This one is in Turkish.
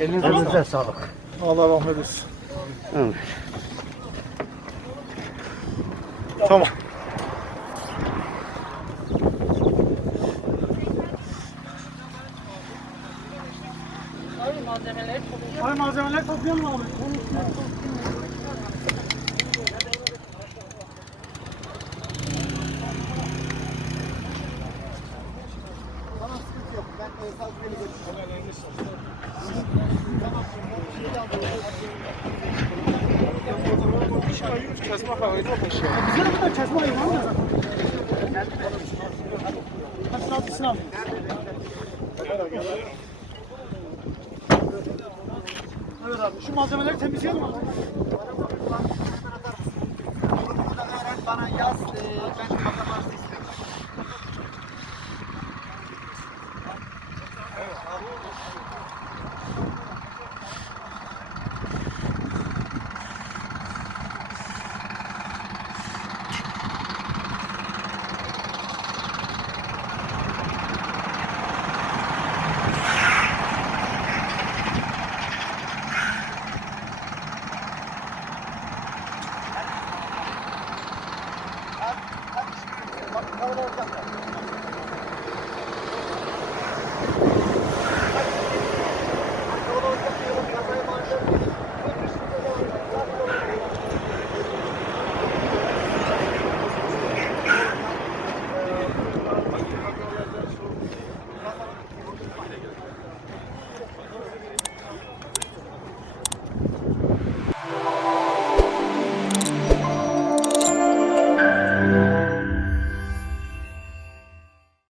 Elinize sağlık. Allah rahmet eylesin. Evet. Tamam. Ay malzemeler toplayalım abi. Tamam sıkıntı yok. Ben sazbeli götüreceğim. Kesme var, öyle olmuş ya. Bize ne kadar kesme ayı var mı? Hadi sınav, sınav. Evet abi, şu malzemeleri temizleyelim abi. Bana yaz, ben